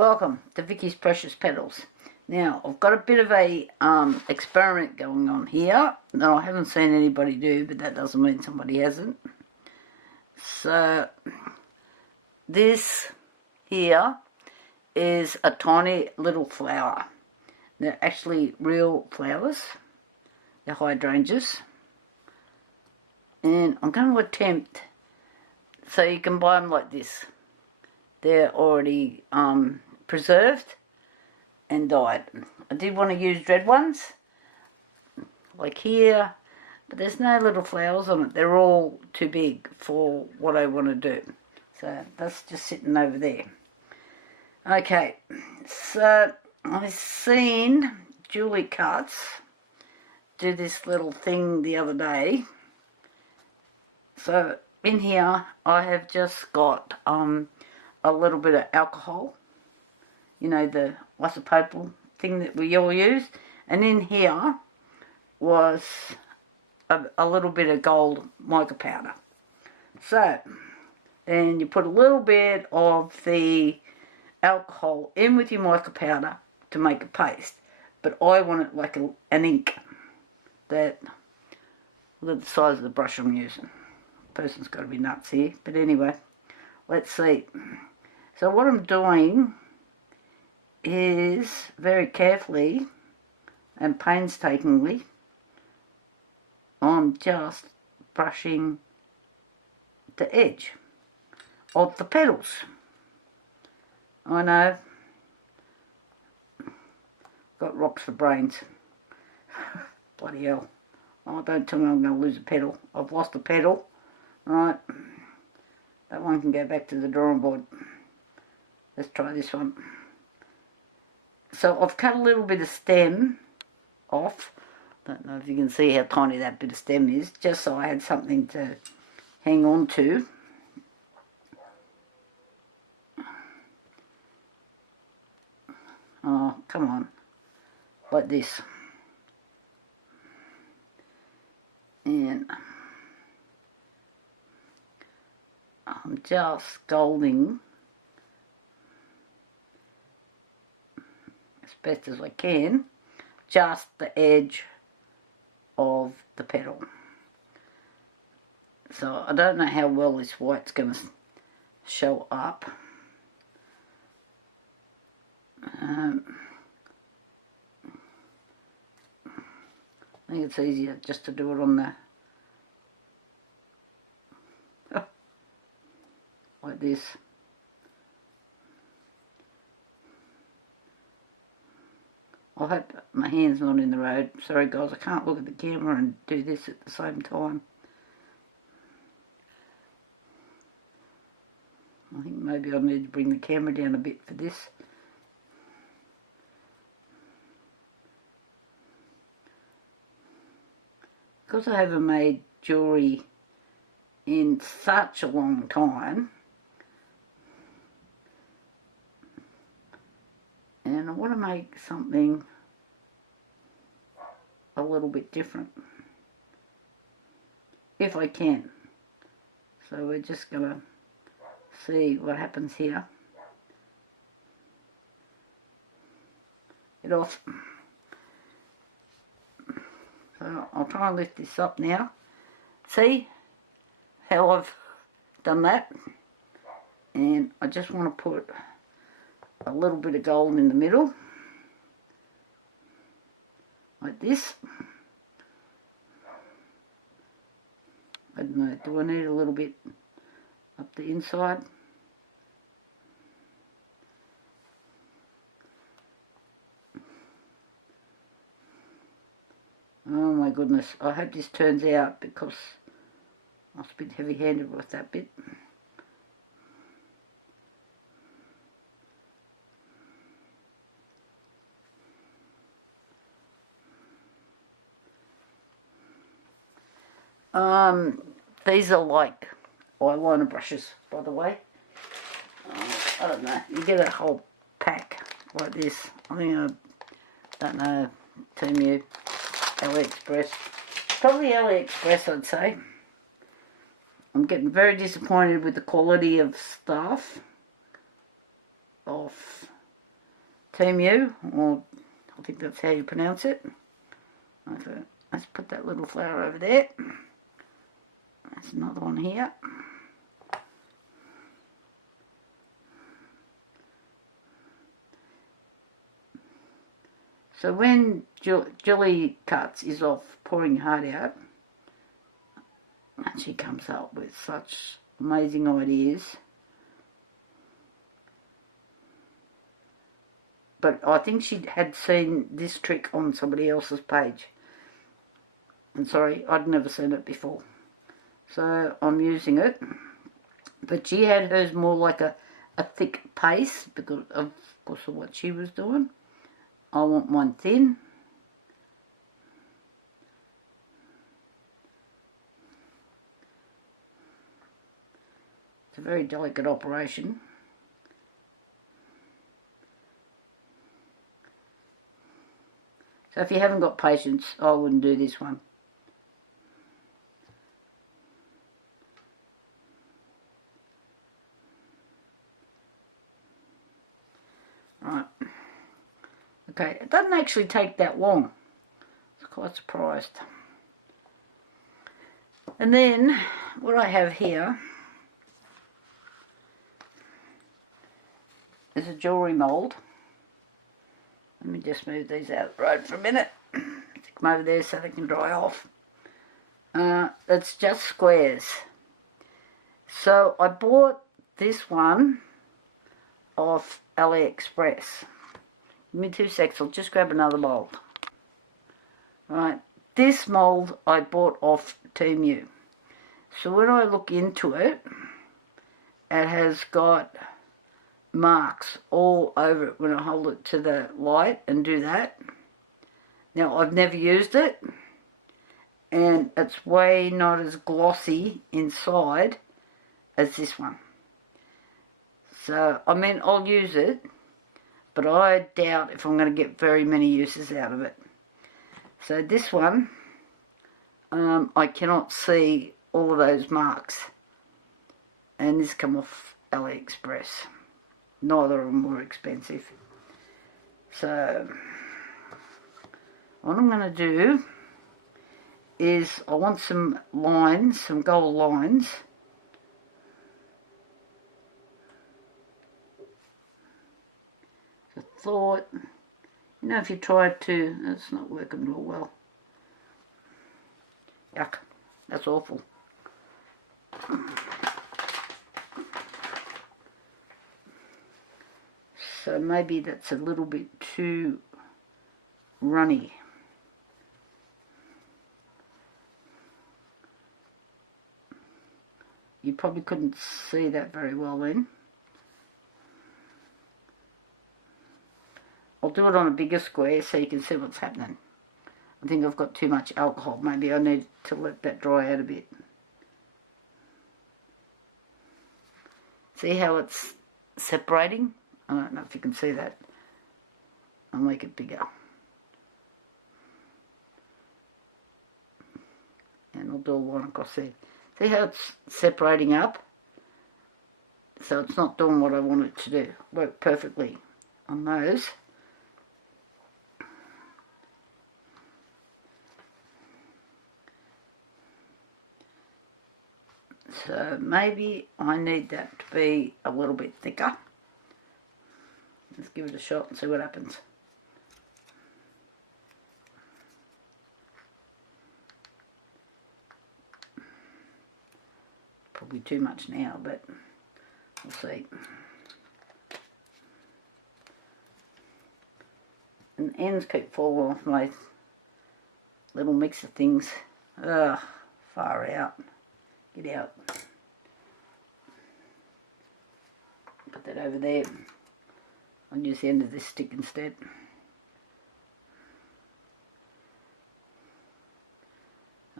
Welcome to Vicky's Precious Petals. Now, I've got a bit of a experiment going on here that I haven't seen anybody do, but that doesn't mean somebody hasn't. So, this here is a tiny little flower. They're actually real flowers. They're hydrangeas. And I'm going to attempt, so you can buy them like this. They're already preserved and dyed. I did want to use red ones, like here, but there's no little flowers on it. They're all too big for what I want to do. So that's just sitting over there. Okay, so I've seen Julie Cuts do this little thing the other day. So in here I have just got a little bit of alcohol, you know, the isopropyl thing that we all use, and in here was a little bit of gold mica powder. So then you put a little bit of the alcohol in with your mica powder to make a paste, but I want it like an ink that, look at the size of the brush I'm using. The person's got to be nuts here, but anyway, let's see. So what I'm doing is very carefully and painstakingly, I'm just brushing the edge of the petals. I know, got rocks for brains. Bloody hell. Oh, don't tell me I'm going to lose a petal. I've lost a petal. Right, that one can go back to the drawing board. Let's try this one. So I've cut a little bit of stem off. Don't know if you can see how tiny that bit of stem is, just so I had something to hang on to. Oh, come on. Like this. And I'm just golding as best as I can just the edge of the petal. So I don't know how well this white's going to show up. I think it's easier just to do it on the like this. I hope my hand's not in the road. Sorry guys, I can't look at the camera and do this at the same time. I think maybe I need to bring the camera down a bit for this. Because I haven't made jewellery in such a long time, and I want to make something a little bit different, if I can. So we're just going to see what happens here. Get off. So I'll try and lift this up now. See how I've done that? And I just want to put a little bit of gold in the middle, like this. I don't know, do I need a little bit up the inside? Oh my goodness, I hope this turns out, because I was a bit heavy-handed with that bit. These are like eyeliner brushes, by the way. I don't know, you get a whole pack like this. I think don't know, Temu, AliExpress. Probably AliExpress, I'd say. I'm getting very disappointed with the quality of stuff. Of Timu, or I think that's how you pronounce it. Okay, let's put that little flower over there. There's another one here. So when Julie cuts is off pouring your heart out, and she comes up with such amazing ideas. But I think she had seen this trick on somebody else's page. And sorry, I'd never seen it before. So I'm using it. But she had hers more like a thick paste because of course of what she was doing. I want mine thin. It's a very delicate operation. So if you haven't got patience, I wouldn't do this one. Right. Okay, it doesn't actually take that long. I was quite surprised. And then what I have here is a jewellery mould. Let me just move these out of the road for a minute. Stick them over there so they can dry off. It's just squares. So I bought this one off AliExpress. Give me 2 seconds, I'll just grab another mould. Right, this mould I bought off Timu. So when I look into it, it has got marks all over it when I hold it to the light and do that. Now I've never used it, and it's way not as glossy inside as this one. So I mean, I'll use it, but I doubt if I'm going to get very many uses out of it. So this one, I cannot see all of those marks, and this come off AliExpress. Neither of them were expensive. So what I'm going to do is I want some lines, some gold lines. So I thought, you know, if you try to, it's not working real well. Yuck, that's awful. So maybe that's a little bit too runny. You probably couldn't see that very well then. I'll do it on a bigger square so you can see what's happening. I think I've got too much alcohol. Maybe I need to let that dry out a bit. See how it's separating? I don't know if you can see that. I'll make it bigger. And I'll do one across there. See how it's separating up? So it's not doing what I want it to do. Work perfectly on those. So maybe I need that to be a little bit thicker. Let's give it a shot and see what happens. Probably too much now, but we'll see. And ends keep falling off my little mix of things. Ugh, far out. Get out. Put that over there. I'll use the end of this stick instead.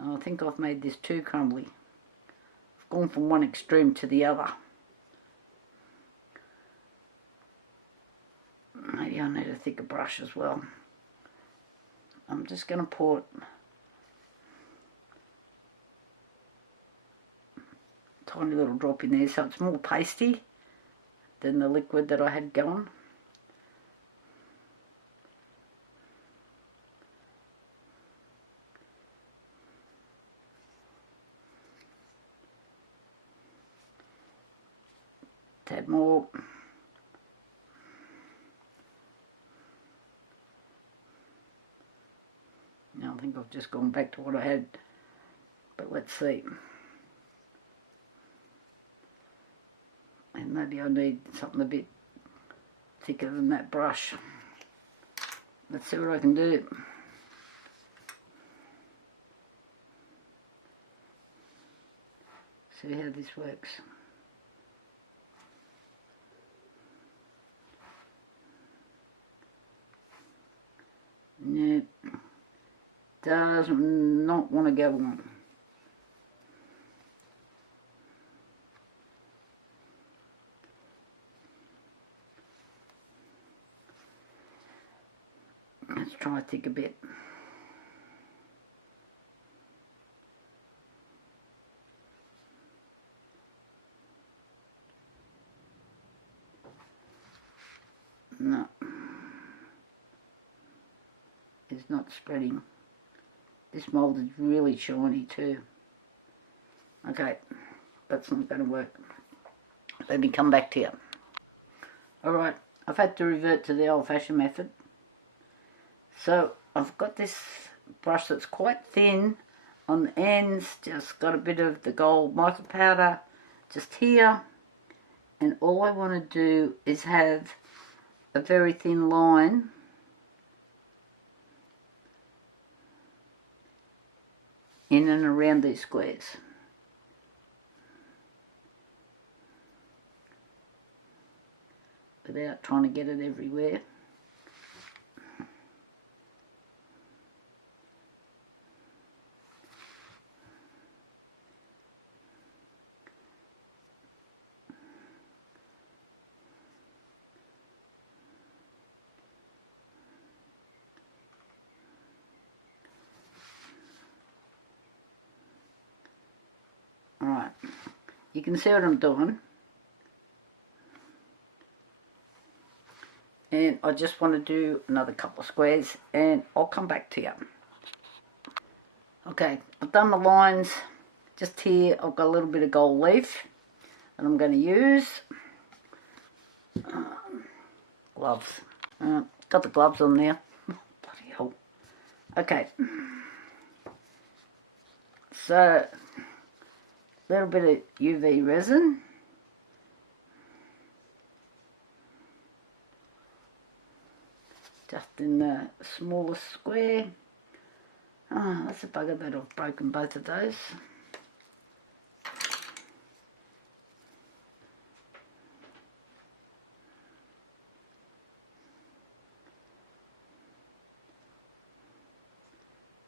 Oh, I think I've made this too crumbly. I've gone from one extreme to the other. Maybe I need a thicker brush as well. I'm just going to pour it a tiny little drop in there so it's more pasty than the liquid that I had going. tad more. Now I think I've just gone back to what I had, but let's see. And maybe I need something a bit thicker than that brush. Let's see what I can do. See how this works. Nope. Does not want to go on. Let's try thick a bit. No. It's not spreading. This mould is really shiny too. Okay, that's not going to work. Let me come back to you. Alright, I've had to revert to the old-fashioned method. So I've got this brush that's quite thin on the ends, just got a bit of the gold mica powder just here, and all I want to do is have a very thin line in and around these squares. Without trying to get it everywhere. Alright, you can see what I'm doing. And I just want to do another couple of squares and I'll come back to you. Okay, I've done the lines just here. I've got a little bit of gold leaf that I'm going to use. Gloves. Got the gloves on there. Bloody hell. Okay. So, a little bit of UV resin. Just in the smallest square. Oh, that's a bugger that I've broken both of those.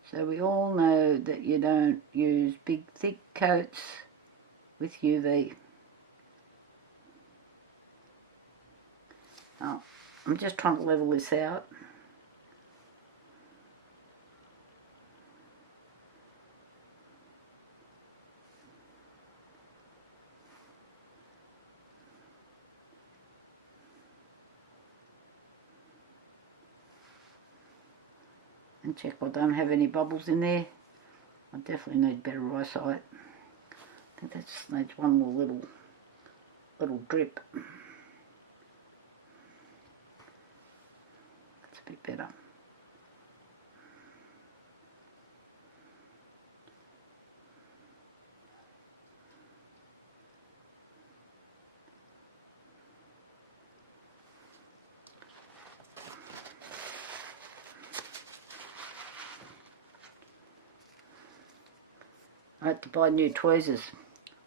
So we all know that you don't use big thick coats with UV. Oh, I'm just trying to level this out. And check I don't have any bubbles in there. I definitely need better eyesight. I think that just needs one more little drip. That's a bit better. I had to buy new tweezers.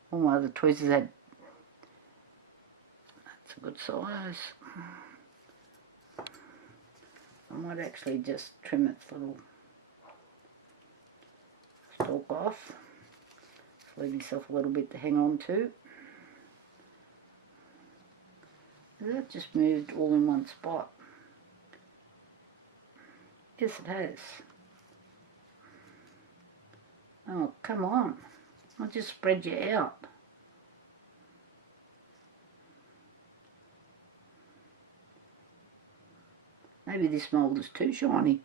All my other tweezers had... That's a good size. I might actually just trim its little stalk off. Just leave myself a little bit to hang on to. That just moved all in one spot. Yes, it has. Oh, come on. I'll just spread you out. Maybe this mould is too shiny.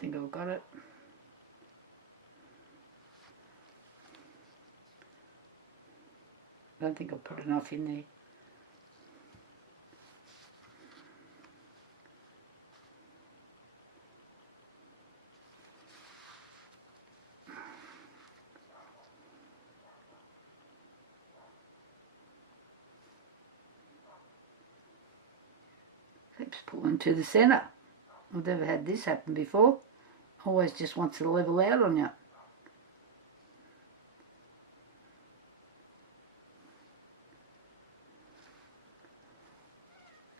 think I've got it. I don't think I've put enough in there. Keeps pulling to the centre. I've never had this happen before. Always just wants to level out on you.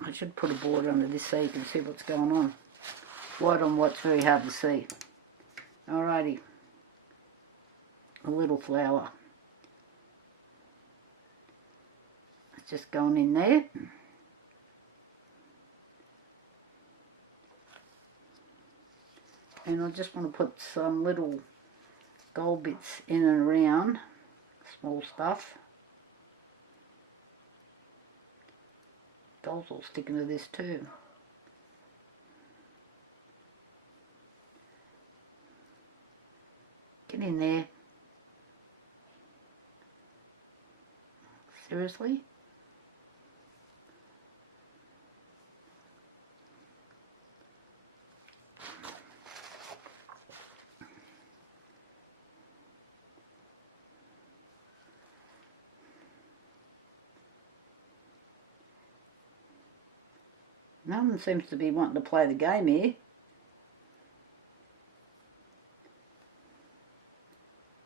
I should put a board under this so you can see what's going on. White on white's very hard to see. Alrighty. A little flower. It's just going in there. And I just want to put some little gold bits in and around, small stuff. Gold's all sticking to this too. Get in there. Seriously? No one seems to be wanting to play the game here.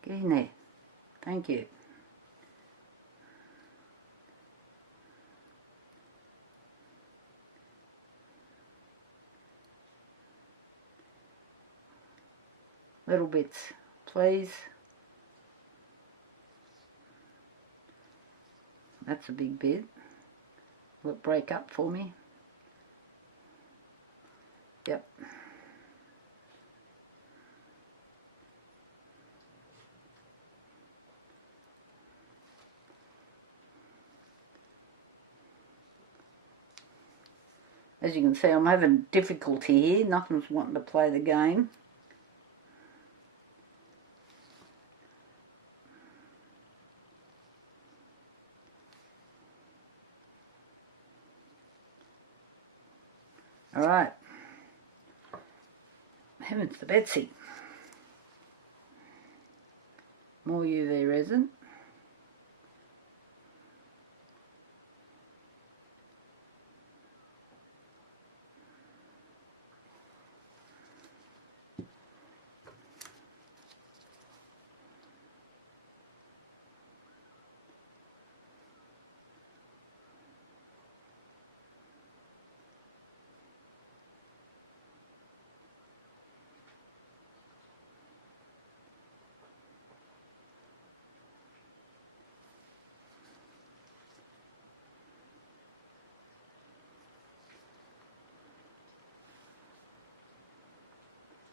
Get in there. Thank you. Little bits, please. That's a big bit. Will it break up for me? Yep. As you can see, I'm having difficulty here. Nothing's wanting to play the game. Alright. Heavens to Betsy. More UV resin.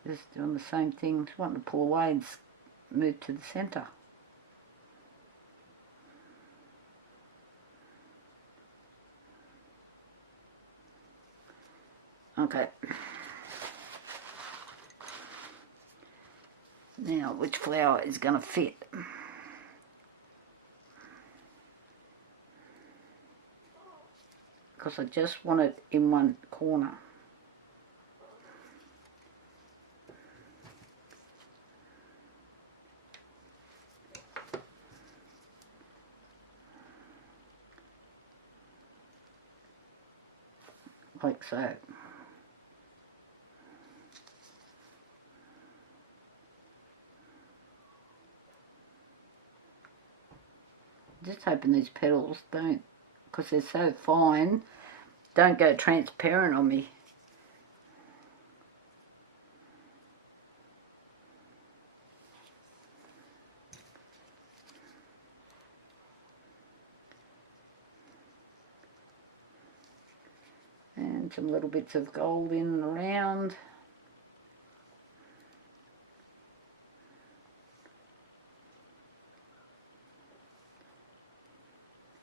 Just doing the same thing, just wanting to pull away and move to the centre. Okay. Now, which flower is going to fit? Because I just want it in one corner. Like so. Just hoping these petals don't, because they're so fine, don't go transparent on me. And some little bits of gold in and around.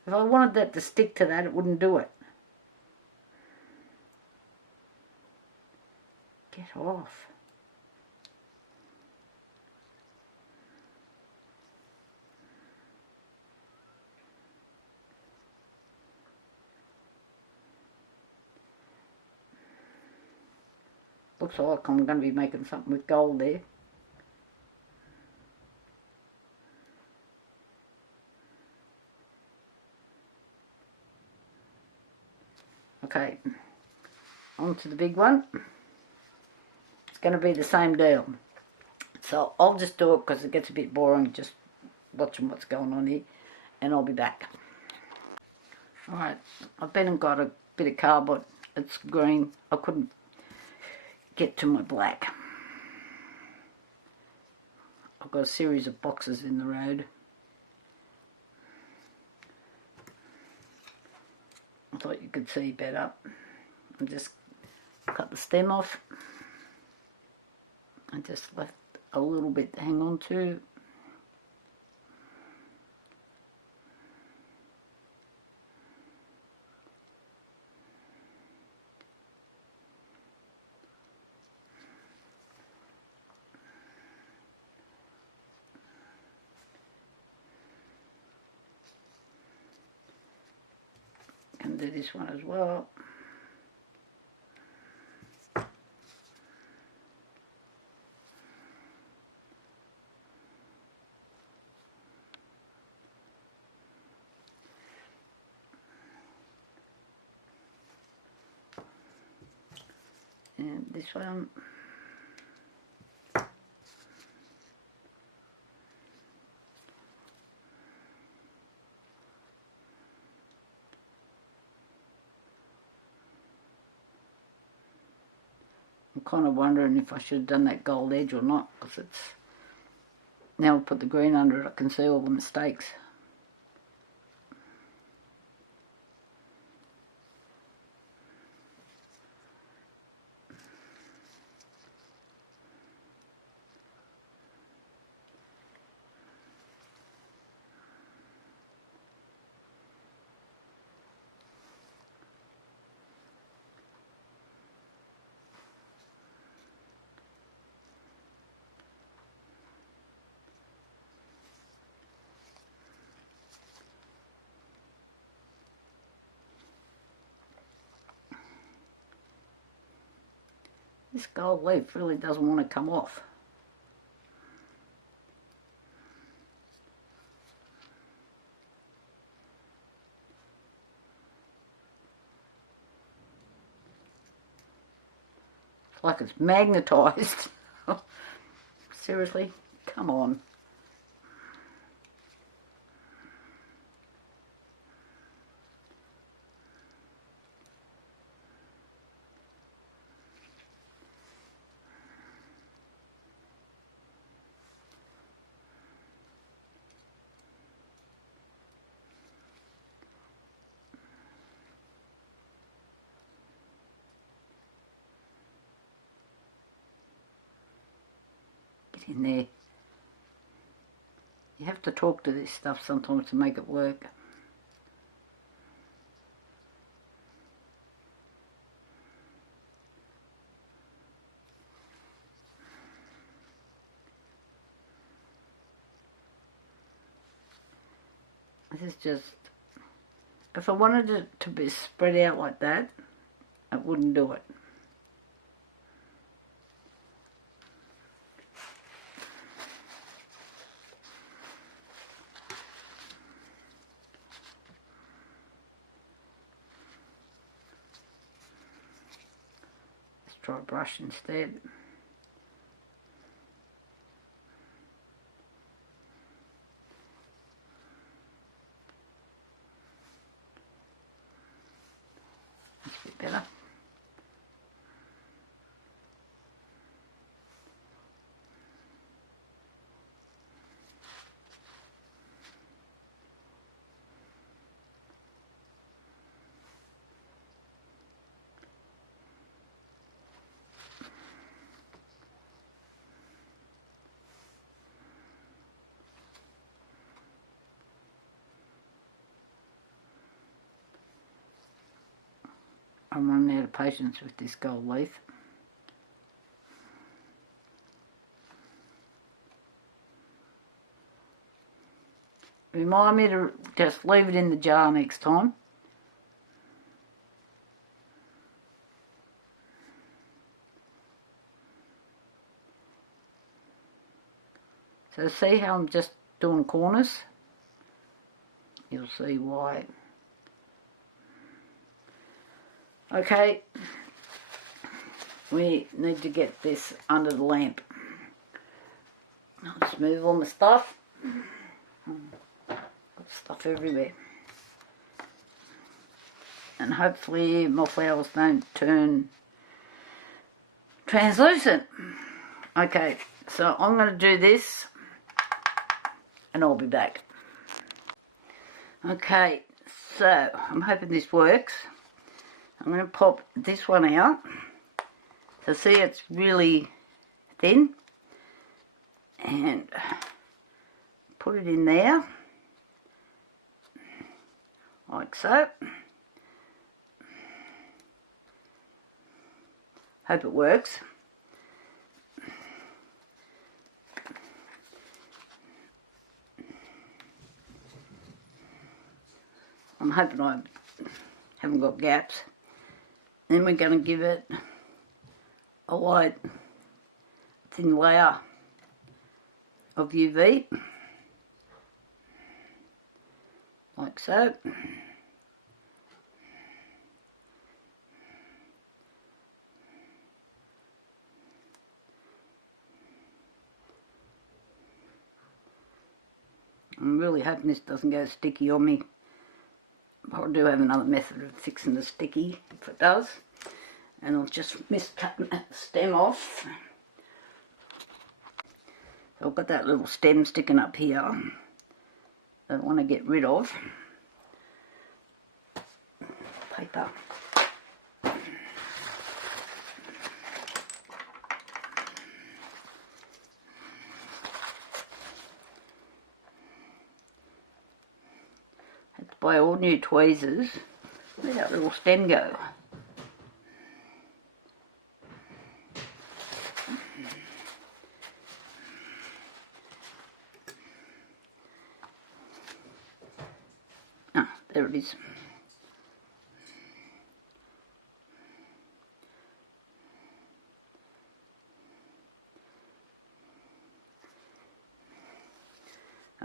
If I wanted that to stick to that, it wouldn't do it. Get off. looks like I'm going to be making something with gold there. Okay, on to the big one. It's going to be the same deal. So I'll just do it because it gets a bit boring just watching what's going on here, and I'll be back. Alright, I've been and got a bit of cardboard. It's green. I couldn't get to my black. I've got a series of boxes in the road. I thought you could see better. I just cut the stem off. I just left a little bit to hang on to. Can do this one as well. And this one. I'm kind of wondering if I should have done that gold edge or not, because it's, now I'll put the green under it, I can see all the mistakes. This gold leaf really doesn't want to come off. It's like it's magnetised. Seriously? Come on. In there. You have to talk to this stuff sometimes to make it work. This is just, if I wanted it to be spread out like that, I wouldn't do it. Try a brush instead. That's a bit better. I'm running out of patience with this gold leaf. Remind me to just leave it in the jar next time. So see how I'm just doing corners? You'll see why. Okay, we need to get this under the lamp. I'll just move all my stuff. Got stuff everywhere. And hopefully my flowers don't turn translucent. Okay, so I'm going to do this and I'll be back. Okay, so I'm hoping this works. I'm going to pop this one out. So see, it's really thin. And put it in there. Like so. Hope it works. I'm hoping I haven't got gaps. Then we're going to give it a light thin layer of UV. Like so. I'm really hoping this doesn't go sticky on me. I do have another method of fixing the sticky if it does. And I've just cut that stem off. So I've got that little stem sticking up here that I want to get rid of. Paper. Had to buy all new tweezers. Where'd that little stem go? There it is.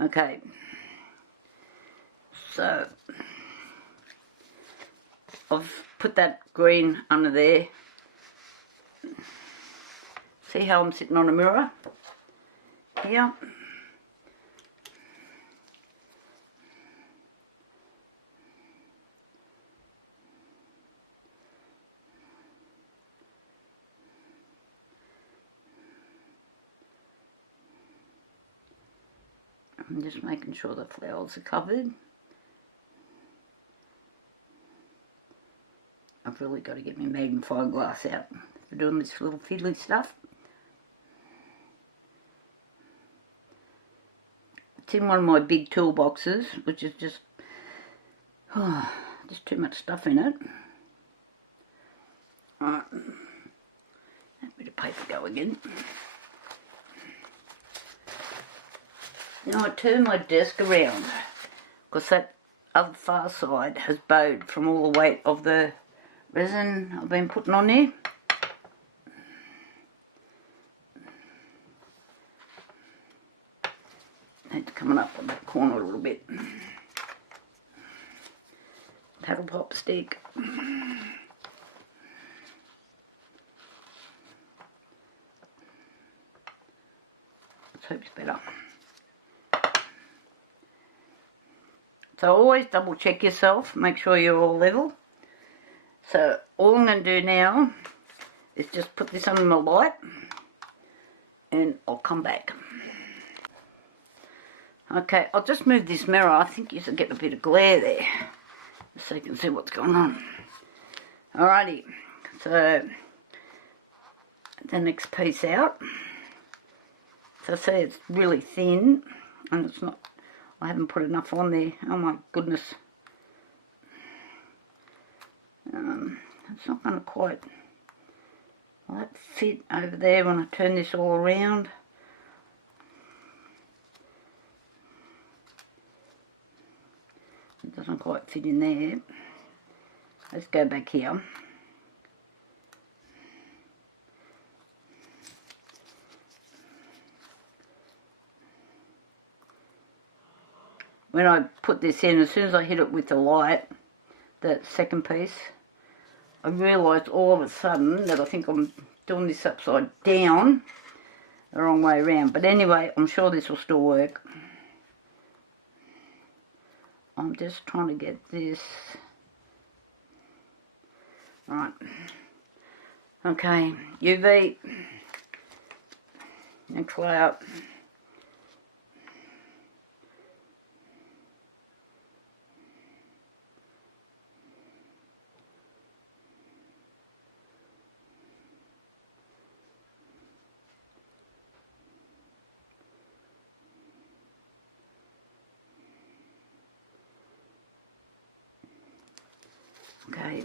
Okay, so I've put that green under there. See how I'm sitting on a mirror here? I'm just making sure the flowers are covered. I've really got to get my magnifying glass out for doing this little fiddly stuff. It's in one of my big toolboxes, which is just too much stuff in it. Alright, that bit of paper go again. Now I turn my desk around because that other far side has bowed from all the weight of the resin I've been putting on there. It's coming up on that corner a little bit. Paddle pop stick. Let's hope it's better. So always double check yourself, make sure you're all level. So all I'm going to do now is just put this under my light and I'll come back. Okay, I'll just move this mirror. I think you should get a bit of glare there so you can see what's going on. Alrighty, so the next piece out. So see, it's really thin and it's not, I haven't put enough on there. Oh my goodness. It's not going to quite fit over there when I turn this all around. It doesn't quite fit in there. Let's go back here. when I put this in, as soon as I hit it with the light, that second piece, I realised all of a sudden that I think I'm doing this upside down, the wrong way around. But anyway, I'm sure this will still work. I'm just trying to get this right. Okay, UV, next layer. Okay.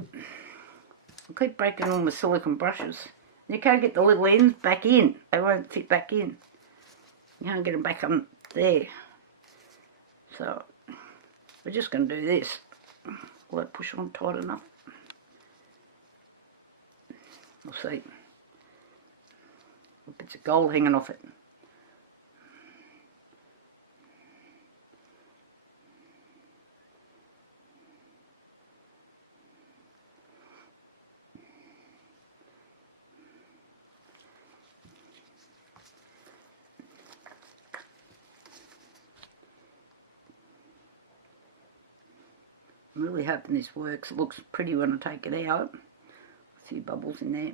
I keep breaking all my silicone brushes. You can't get the little ends back in. They won't fit back in. You can't get them back on there. So, we're just going to do this. Will it push on tight enough? We'll see. Bits of gold hanging off it. I'm really hoping this works. It looks pretty when I take it out. A few bubbles in there.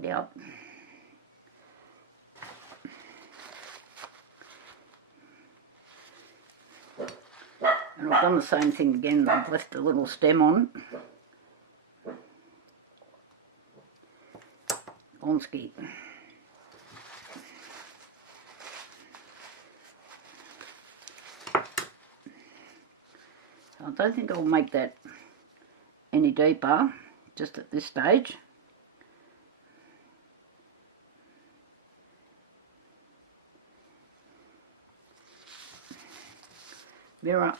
Get out. And I've done the same thing again. I've left a little stem on. Onsky. I don't think I'll make that any deeper, just at this stage. Mirror.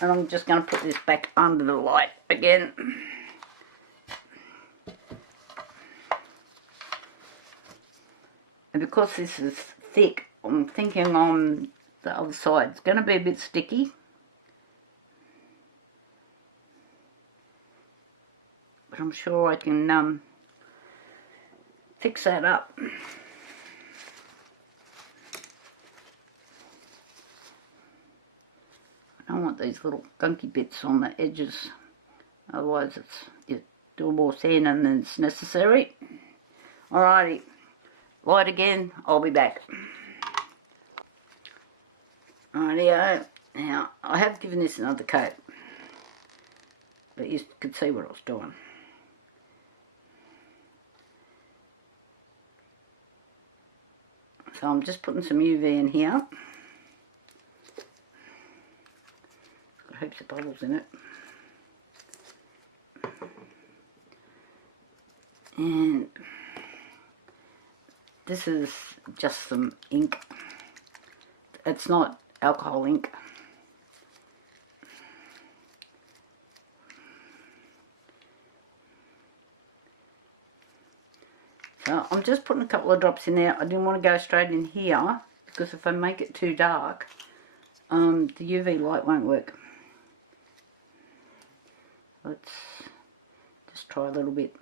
And I'm just going to put this back under the light again. And because this is thick, I'm thinking on the other side it's going to be a bit sticky. But I'm sure I can fix that up. I don't want these little gunky bits on the edges, otherwise you do more sanding than it's necessary. Alrighty, light again, I'll be back. Rightio, now I have given this another coat, but you could see what I was doing. So I'm just putting some UV in here. Got heaps of bubbles in it. And this is just some ink. It's not alcohol ink. So I'm just putting a couple of drops in there. I didn't want to go straight in here because if I make it too dark, the UV light won't work. Let's just try a little bit.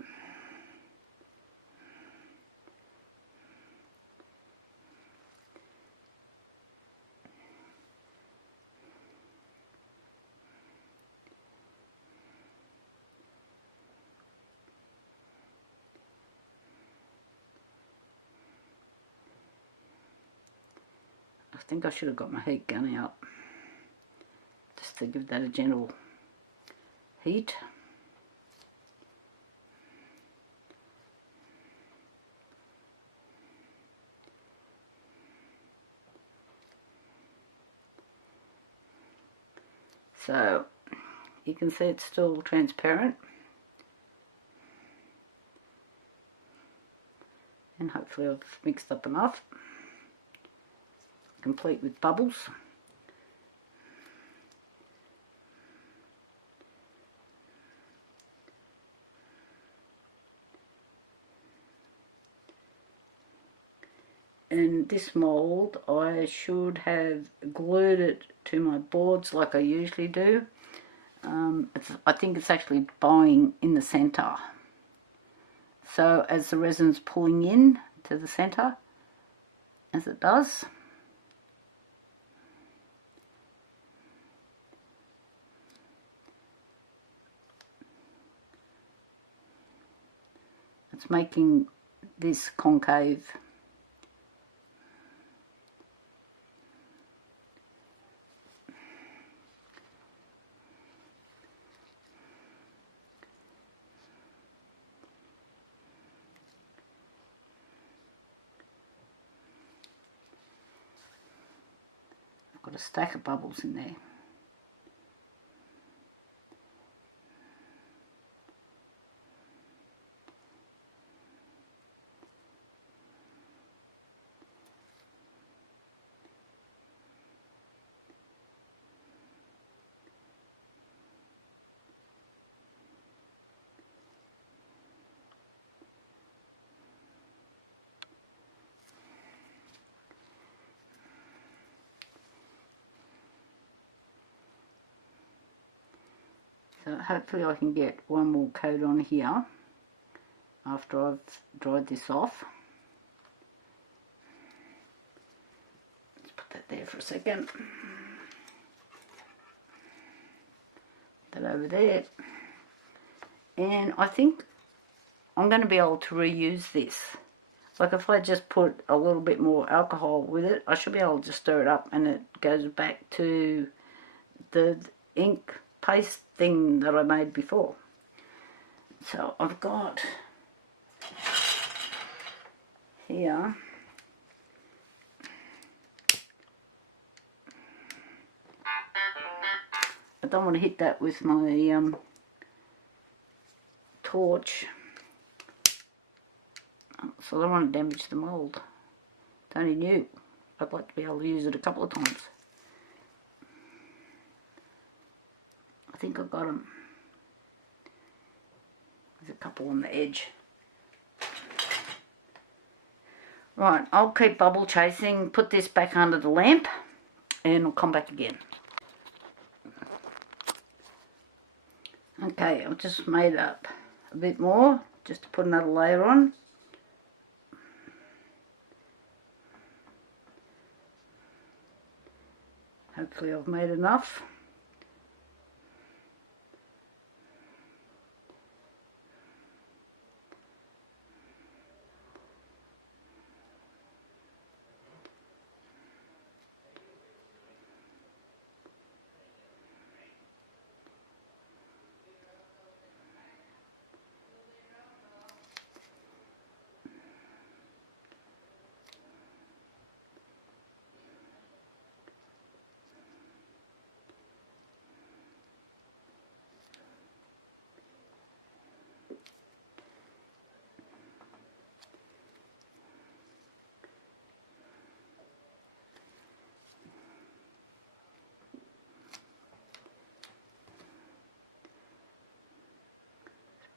I think I should have got my heat gun out just to give that a gentle heat. So you can see it's still transparent, and hopefully I've mixed up enough, complete with bubbles. in this mould I should have glued it to my boards like I usually do. I think it's actually bowing in the centre. So as the resin's pulling in to the centre, as it does, it's making this concave. I've got a stack of bubbles in there. So hopefully I can get one more coat on here after I've dried this off. Let's put that there for a second. Put that over there. And I think I'm going to be able to reuse this. Like if I just put a little bit more alcohol with it, I should be able to stir it up and it goes back to the ink paste thing that I made before. So I've got here I don't want to hit that with my torch, so I don't want to damage the mould. It's only new. I'd like to be able to use it a couple of times. I think I've got them. There's a couple on the edge. Right, I'll keep bubble chasing, put this back under the lamp, and I'll come back again. Okay, I've just made up a bit more, just to put another layer on. Hopefully I've made enough.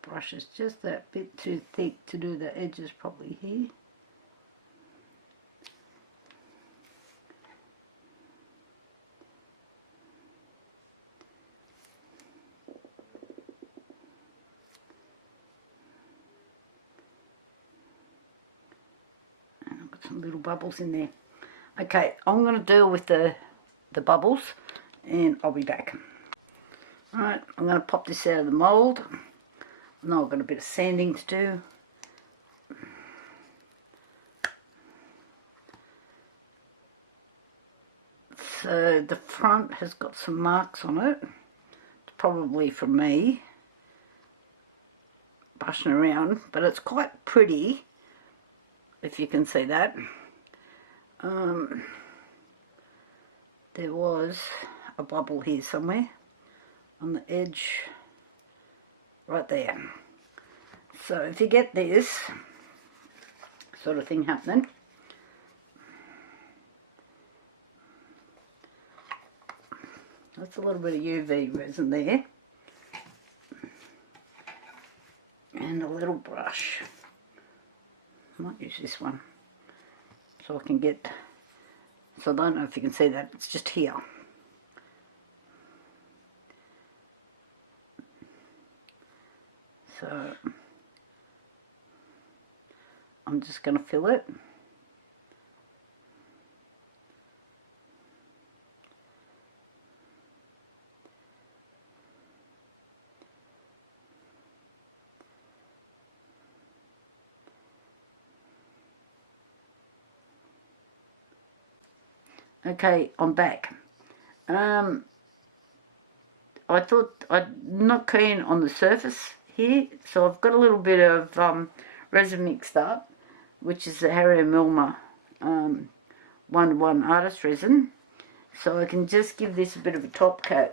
Brush is just that bit too thick to do the edges properly here. And I've got some little bubbles in there. Okay, I'm going to deal with the bubbles and I'll be back. Alright, I'm going to pop this out of the mould. Now I've got a bit of sanding to do. So the front has got some marks on it. It's probably from me brushing around, but it's quite pretty, if you can see that. There was a bubble here somewhere on the edge. Right there. So if you get this sort of thing happening, that's a little bit of UV resin there, and a little brush. I might use this one. so I can get, so I don't know if you can see that, it's just here. So I'm just going to fill it. Okay, I'm back. I thought I'm not keen on the surface here, so I've got a little bit of resin mixed up, which is the Harry & Milner 1:1 artist resin. So I can just give this a bit of a top coat.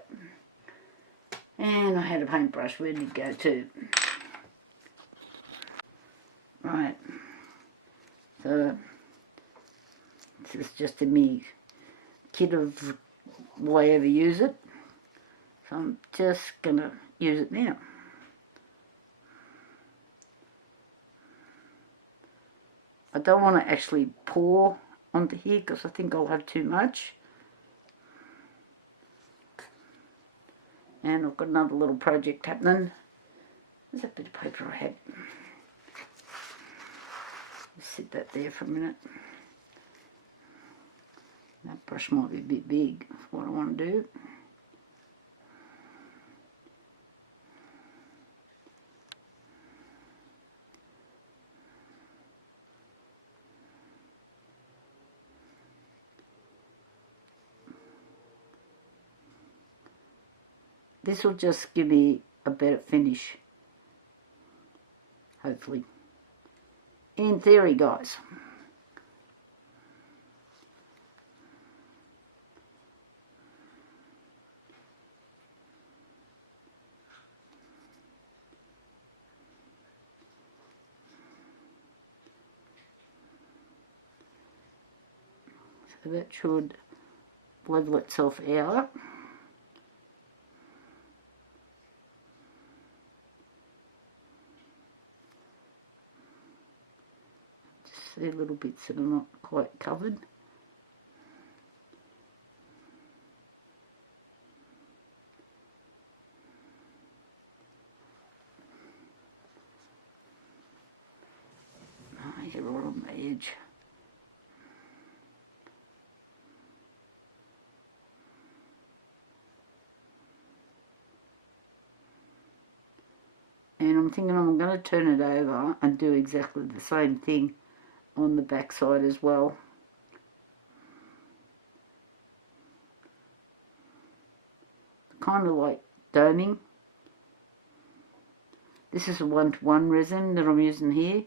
And I had a paintbrush, where did it go to? Right, so this is just a me kit of way I ever use it. So I'm just going to use it now. I don't want to actually pour onto here because I think I'll have too much. And I've got another little project happening. There's a bit of paper I had. Just sit that there for a minute. That brush might be a bit big for what I want to do. This will just give me a better finish, hopefully. In theory, guys. So that should level itself out. Just see little bits that are not quite covered. Oh, you're right on the edge. And I'm thinking I'm going to turn it over and do exactly the same thing on the back side as well. Kind of like doming. This is a 1:1 resin that I'm using here,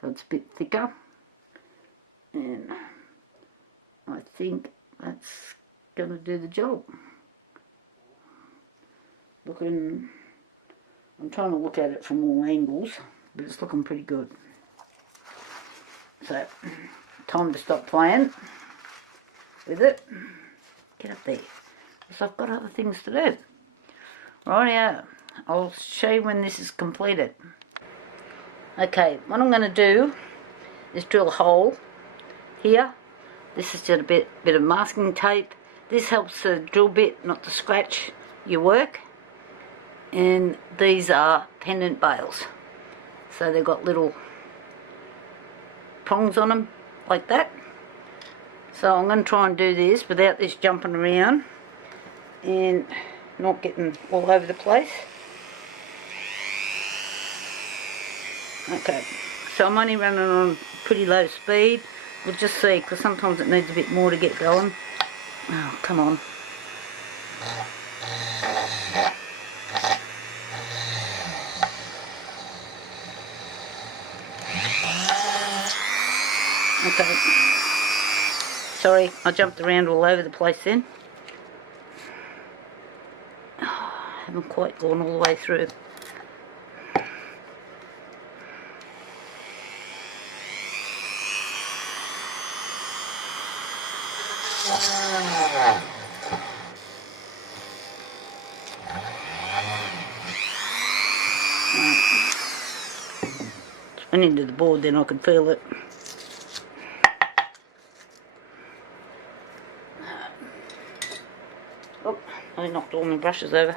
so it's a bit thicker. And I think that's going to do the job. I'm trying to look at it from all angles, but it's looking pretty good. So, time to stop playing with it. Get up there, because I've got other things to do. Rightio, I'll show you when this is completed. Okay, what I'm going to do is drill a hole here. This is just a bit of masking tape. This helps the drill bit not to scratch your work. And these are pendant bales, so they've got little prongs on them like that. So I'm going to try and do this without this jumping around and not getting all over the place. Okay, so I'm only running on pretty low speed. We'll just see, because sometimes it needs a bit more to get going. Oh, come on. Okay. Sorry, I jumped around all over the place then. Oh, I haven't quite gone all the way through. Went into the board, then I could feel it. Oh, I knocked all my brushes over.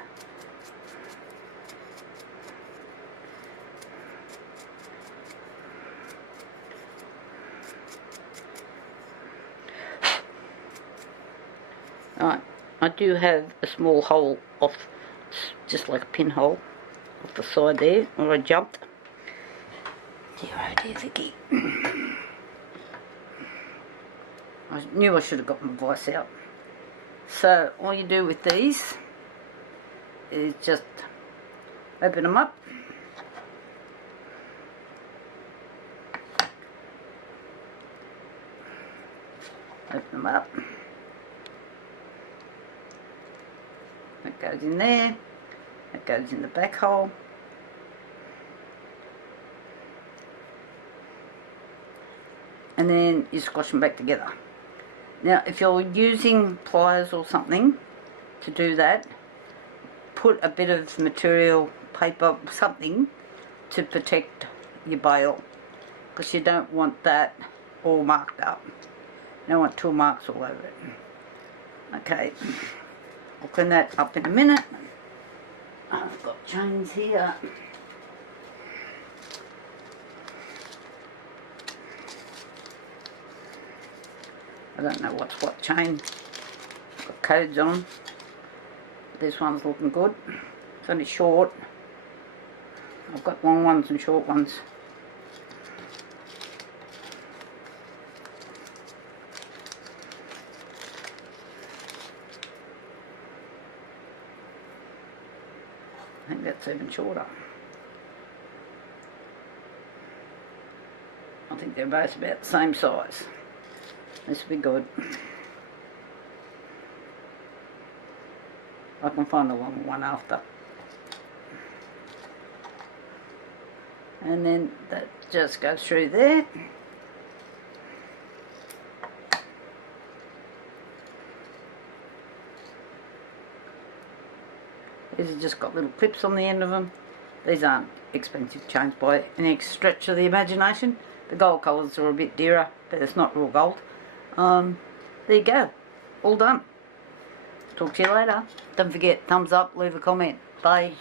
Right, I do have a small hole off, just like a pinhole, off the side there, where I jumped. Dear, oh dear, Vicky. I knew I should have got my vice out. So, all you do with these is just open them up. Open them up. That goes in there. That goes in the back hole. And then you squash them back together. Now, if you're using pliers or something to do that, put a bit of material, paper, something to protect your bail, because you don't want that all marked up. You don't want tool marks all over it. Okay, I'll clean that up in a minute. I've got chains here. I don't know what's what chain. Got codes on. This one's looking good. It's only short. I've got long ones and short ones. I think that's even shorter. I think they're both about the same size. This will be good. I can find the long one after. And then that just goes through there. These have just got little clips on the end of them. These aren't expensive chains by any stretch of the imagination. The gold colours are a bit dearer, but it's not real gold. There you go. All done. Talk to you later. Don't forget, thumbs up, leave a comment. Bye.